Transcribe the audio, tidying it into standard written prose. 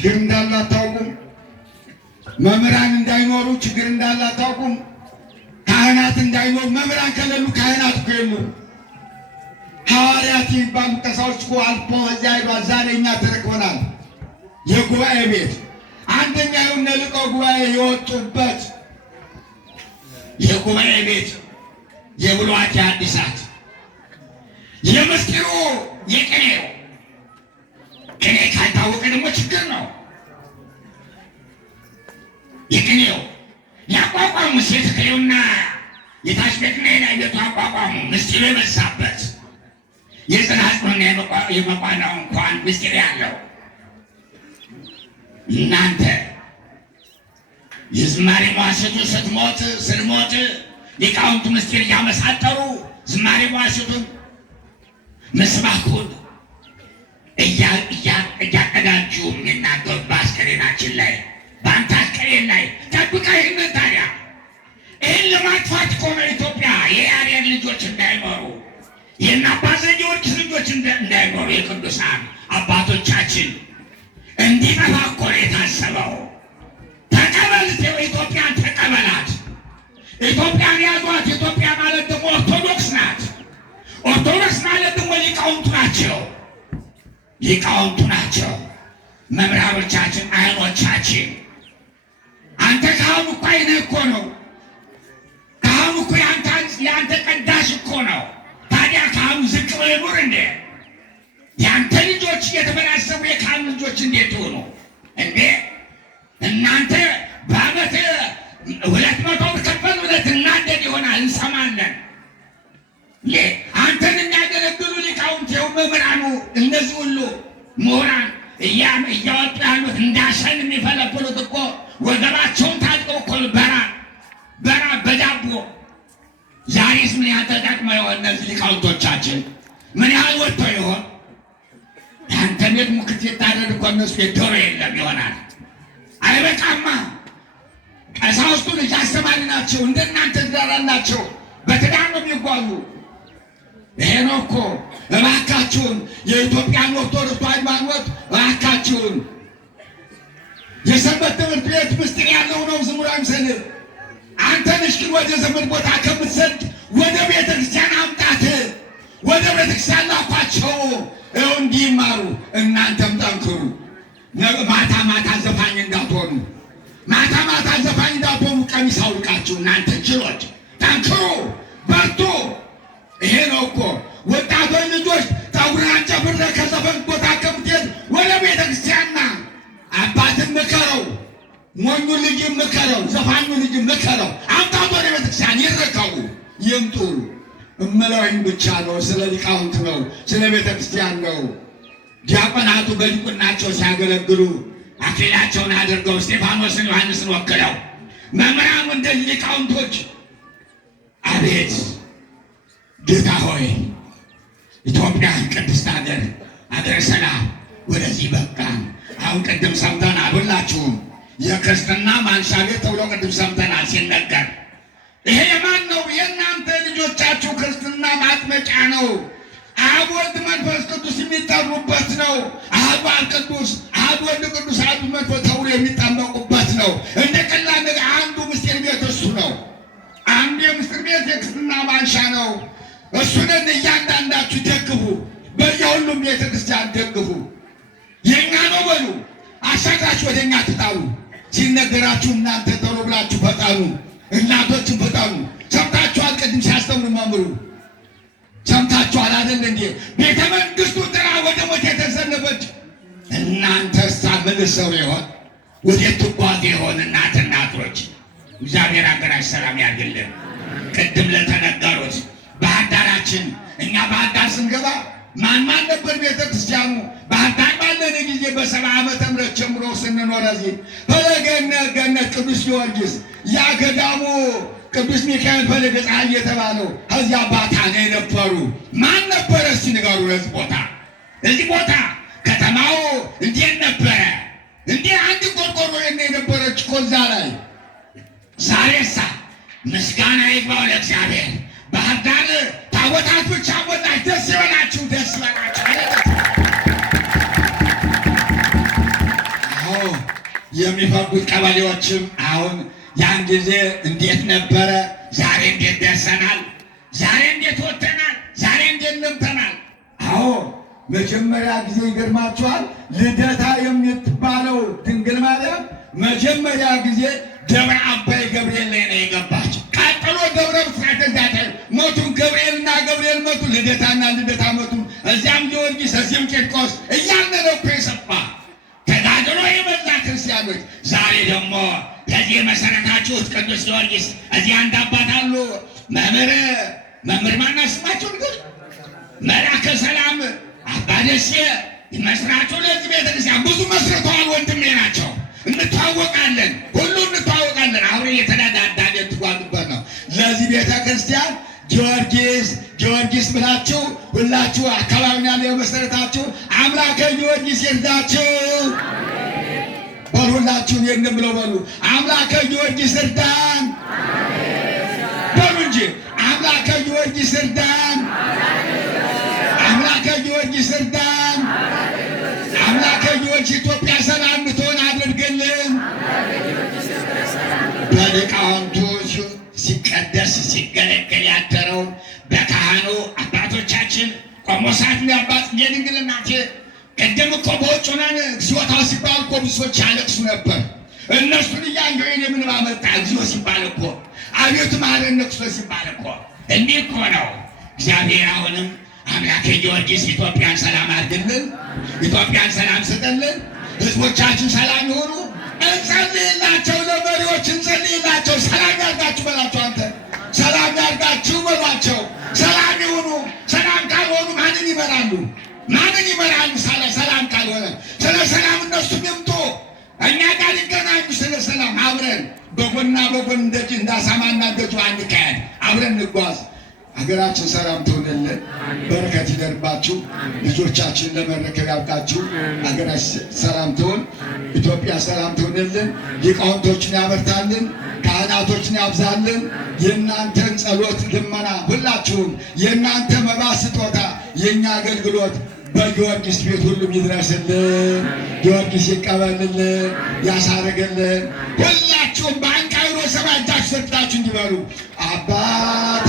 ችግር እንዳለ አታውቁም? መምህራን እንዳይኖሩ ችግር እንዳለ አታውቁም? ካህናት እንዳይኖሩ መምህራን ከሌሉ ካህናት እኮ የሉም። ሐዋርያት የሚባሉ ቀሳውስት እኮ አልፎ እዚያ ሄዷል። ዛሬ እኛ ተረክበናል። የጉባኤ ቤት አንደኛውን ልቀው ጉባኤ የወጡበት የጉባኤ ቤት የብሉያት የሐዲሳት የምስጢሩ የቅኔው ቅኔ ካልታወቀ ደግሞ ችግር ነው። የቅኔው ያቋቋሙ የተክሌውና የታች ቤትና የላይ ቤቱ አቋቋሙ ምስጢሩ የበዛበት የጽናጽኑና የመቋናው እንኳን ምስጢር ያለው እናንተ የዝማሬ መዋሥዕቱ ስትሞት ስንሞት ሊቃውንቱ ምስጢር እያመሳጠሩ ዝማሬ መዋሥዕቱን ምስባኩን እያቀዳጁ የሚናገሩ በአስከሬናችን ላይ በአንተ አስከሬን ላይ ጠብቃ ይህንን ታዲያ ይህን ለማጥፋት እኮ ነው ኢትዮጵያ የያሬድ ልጆች እንዳይኖሩ የእነ አባ ዘጊዮርጊስ ልጆች እንዳይኖሩ የቅዱሳን አባቶቻችን እንዲጠፋ እኮ ነው የታሰበው። ተቀበል ኢትዮጵያን ተቀበላት። ኢትዮጵያን ያዟት። ኢትዮጵያ ማለት ደግሞ ኦርቶዶክስ ናት። ኦርቶዶክስ ማለት ደግሞ ሊቃውንቱ ናቸው። ሊቃውንቱ ናቸው መምህራኖቻችን፣ አይኖቻችን። አንተ ካህኑ እኮ አይነህ እኮ ነው። ካህኑ እኮ የአንተ ቀዳሽ እኮ ነው። ታዲያ ካህኑ ዝቅ ብሎ ይኑር እንዴ? የአንተ ልጆች እየተበላሸሙ የካህኑ ልጆች እንዴት ሆኑ እንዴ? እናንተ በዓመት 200 ብትከፈል ብለት እናደድ ይሆናል እንሰማለን። አንተን የሚያገለግሉ ሊቃውንት ይኸው መምህራኑ እነዚህ ሁሉ ምሁራን እያወጡ ያሉት እንዳሸን የሚፈለፍሉት እኮ ወገባቸውን ታጥቀው እኮ በራ በዳቦ ዛሬስ ምን ያህል ተጠቅመው ይሆን? እነዚህ ሊቃውንቶቻችን ምን ያህል ወጥተው ይሆን? አንተ ቤት ሙክት የታረድ እኮ እነሱ ቤት ዶሮ የለም ይሆናል። አይበቃማ። ቀሳውስቱ ልጅ አስተማሪ ናቸው። እንደናንተ ትዳር አላቸው። በትዳር ነው የሚጓዙ። ይሄ ነው እኮ። እባካችሁን የኢትዮጵያን ኦርቶዶክስ ሃይማኖት እባካችሁን የሰንበት ትምህርት ቤት ምስጢር ያለው ነው። ዝም ብሎ አይምሰልህ። አንተ ንሽክን ወደ ዘመድ ቦታ ከምትሰድ ወደ ቤተ ክርስቲያን አምጣት። ወደ ቤተ ክርስቲያን ላኳቸው እንዲማሩ። እናንተም ጠንክሩ። ማታ ማታ ዘፋኝ እንዳትሆኑ። ማታ ማታ ዘፋኝ እንዳትሆኑ። ቀሚስ አውልቃችሁ እናንተ ጅሎች ጠንክሩ፣ በርቱ። ይሄ ነው እኮ ወጣቶች ልጆች ጠጉርን አንጨፍርህ ከዘፈን ቦታ ከምትሄድ ወደ ቤተ ክርስቲያንና አባትን ምከረው፣ ሞኙን ልጅ ምከረው፣ ዘፋኙ ልጅ ምከረው። አምጣት ወደ ቤተ ክርስቲያን ይረከቡ፣ ይምጡ። እምለውኝ ብቻ ነው። ስለ ሊቃውንት ነው፣ ስለ ቤተ ክርስቲያን ነው። ዲያቆናቱ በዲቁናቸው ሲያገለግሉ አክሊላቸውን አድርገው እስጢፋኖስን ዮሐንስን ወክለው መምህራኑ እንደዚህ ሊቃውንቶች አቤት ጌታ ሆይ ኢትዮጵያን ቅድስት ሀገር አገረ ሰላም ወደዚህ በቃን። አሁን ቅድም ሰምተናል። ሁላችሁም የክርስትና ማንሻ ቤት ተብሎ ቅድም ሰምተናል ሲነገር። ይሄ የማን ነው? የእናንተ ልጆቻችሁ ክርስትና ማጥመቂያ ነው። አብ ወልድ መንፈስ ቅዱስ የሚጠሩበት ነው። አሐዱ አብ ቅዱስ፣ አሐዱ ወልድ ቅዱስ፣ አሐዱ መንፈስ ተብሎ የሚጠመቁበት ነው። እንደ ቀላል ነገር አንዱ ምስጢር ቤት እሱ ነው። አንዱ የምስጢር ቤት የክርስትና ማንሻ ነው። እሱንን እያንዳንዳችሁ ደግፉ። በየሁሉም ቤተ ክርስቲያን ደግፉ። የእኛ ነው በሉ። አሻግራችሁ ወደ እኛ ትጣሉ። ሲነገራችሁ እናንተ ቶሎ ብላችሁ ፈጣኑ። እናቶችን ፈጣኑ። ሰምታችኋል። ቅድም ሲያስተምሩ መምሩ ሰምታችኋል አይደል እንዴ? ቤተ መንግስቱ ጥራ ወደ ሞት የተሰለፈች እናንተሳ ምን ሰው ይሆን? ወዴት ትጓዝ ይሆን? እናቶች እግዚአብሔር ሀገራችን ሰላም ያድርግልን። ቅድም ለተነገሩት ባህር ዳራችን እኛ ባህር ዳር ስንገባ ማን ነበር ቤተ ክርስቲያኑ? ባህር ዳር ባለን ጊዜ በ70 ዓመተ ምህረት ጀምሮ ስንኖር እዚህ ፈለገ ገነት ቅዱስ ጊዮርጊስ ያ ገዳሙ ቅዱስ ሚካኤል ፈለገ ፀሐይ የተባለው ከዚያ ባታ ነው የነበሩ። ማን ነበረ እስቲ ንገሩ። ለዚህ ቦታ እዚህ ቦታ ከተማው እንዴት ነበረ? እንዴ አንድ ቆርቆሮ የነበረች እኮ እዛ ላይ። ዛሬሳ ምስጋና ይግባው ለእግዚአብሔር። ባህር ዳር ታቦታት ብቻ ወጣች። ደስ ይበላችሁ፣ ደስ ይበላችሁ። አዎ የሚፈርዱት ቀበሌዎችም አሁን ያን ጊዜ እንዴት ነበረ? ዛሬ እንዴት ደርሰናል? ዛሬ እንዴት ወጥተናል? ዛሬ እንዴት ለምተናል? አዎ መጀመሪያ ጊዜ ይገርማችኋል፣ ልደታ የምትባለው ድንግል ማርያም መጀመሪያ ጊዜ ደብረ አባይ ገብርኤል ላይ ነው የገባች። ቀጥሎ ደብረ ብስራት ዛተ ሞቱን ገብርኤልና ገብርኤል መቱ፣ ልደታና ልደታ መቱ፣ እዚያም ጊዮርጊስ እዚህም ቂርቆስ እያልን ነው እኮ የሰፋ ተጋድሎ የበዛ ክርስቲያኖች። ዛሬ ደግሞ ከዚህ መሰረታችሁት ቅዱስ ጊዮርጊስ እዚህ አንድ አባት አሉ። መምህር ማነው ስማቸው? ንገር። መልአከ ሰላም አባ ደሴ መስራቹ ለዚህ ቤተክርስቲያን ብዙ መስርተዋል። ወንድሜ ናቸው። እንተዋወቃለን፣ ሁሉ እንተዋወቃለን። አብረን የተዳዳዳን የምትጓዙበት ነው። ለዚህ ቤተክርስቲያን ጊዮርጊስ ብላችሁ ሁላችሁ አካባቢና ላይ የመሰረታችሁ አምላከ ጊዮርጊስ ይርዳችሁ። በሁላችሁም የለም ብለው በሉ። አምላከ ጊዮርጊስ እርዳን በሉ እንጂ አምላከ ጊዮርጊስ እርዳን፣ አምላከ ጊዮርጊስ እርዳን። አምላከ ጊዮርጊስ ኢትዮጵያ ሰላም እንድትሆን አድርግልን። በሊቃውንቱ ሲቀደስ ሲገለገል ያደረውን በካህኑ አባቶቻችን ቆሞሳት አባት የድንግል እናቴ ቀደም እኮ በውጭ ሆነን እግዚኦታው ሲባል እኮ ብዙ ሰዎች ያለቅሱ ነበር። እነሱን እያየሁ እኔ ምን ባመጣ እግዚኦ ሲባል እኮ አቤቱ ማረን ነቅሶ ሲባል እኮ እንዲህ እኮ ነው። እግዚአብሔር አሁንም አምላከ ጊዮርጊስ ኢትዮጵያን ሰላም አድርግልን፣ ኢትዮጵያን ሰላም ስጥልን፣ ህዝቦቻችን ሰላም ይሆኑ። እንጸልይላቸው፣ ለመሪዎች እንጸልይላቸው። ሰላም ያርጋችሁ በላቸው። አንተ ሰላም ያርጋችሁ በሏቸው። ሰላም ይሁኑ። ሰላም ካልሆኑ ማንን ይመራሉ? ማንን ይመራሉ? ሰላም ካልሆነ ስለ ሰላም እነሱም ይምጡ፣ እኛ ጋር ይገናኙ። ስለ ሰላም አብረን በጎንና በጎን እንደዚህ እንዳሳማና እንደጁ አንካሄድ፣ አብረን እንጓዝ። ሀገራችን ሰላም ትሆንልን፣ በረከት ይደርባችሁ፣ ልጆቻችን ለመረከብ ያብቃችሁ። ሀገራችን ሰላም ትሆን፣ ኢትዮጵያ ሰላም ትሆንልን፣ ሊቃውንቶችን ያበርታልን፣ ካህናቶችን ያብዛልን። የእናንተን ጸሎት ልመና ሁላችሁም የእናንተ መባ ስጦታ የእኛ አገልግሎት በጊዮርጊስ ቤት ሁሉም ይድረስልን። ጊዮርጊስ ይቀበልልን፣ ያሳረገልን። ሁላችሁም በአንቃይሮ ሰባ እጃችሁ ሰጥታችሁ እንዲበሉ አባት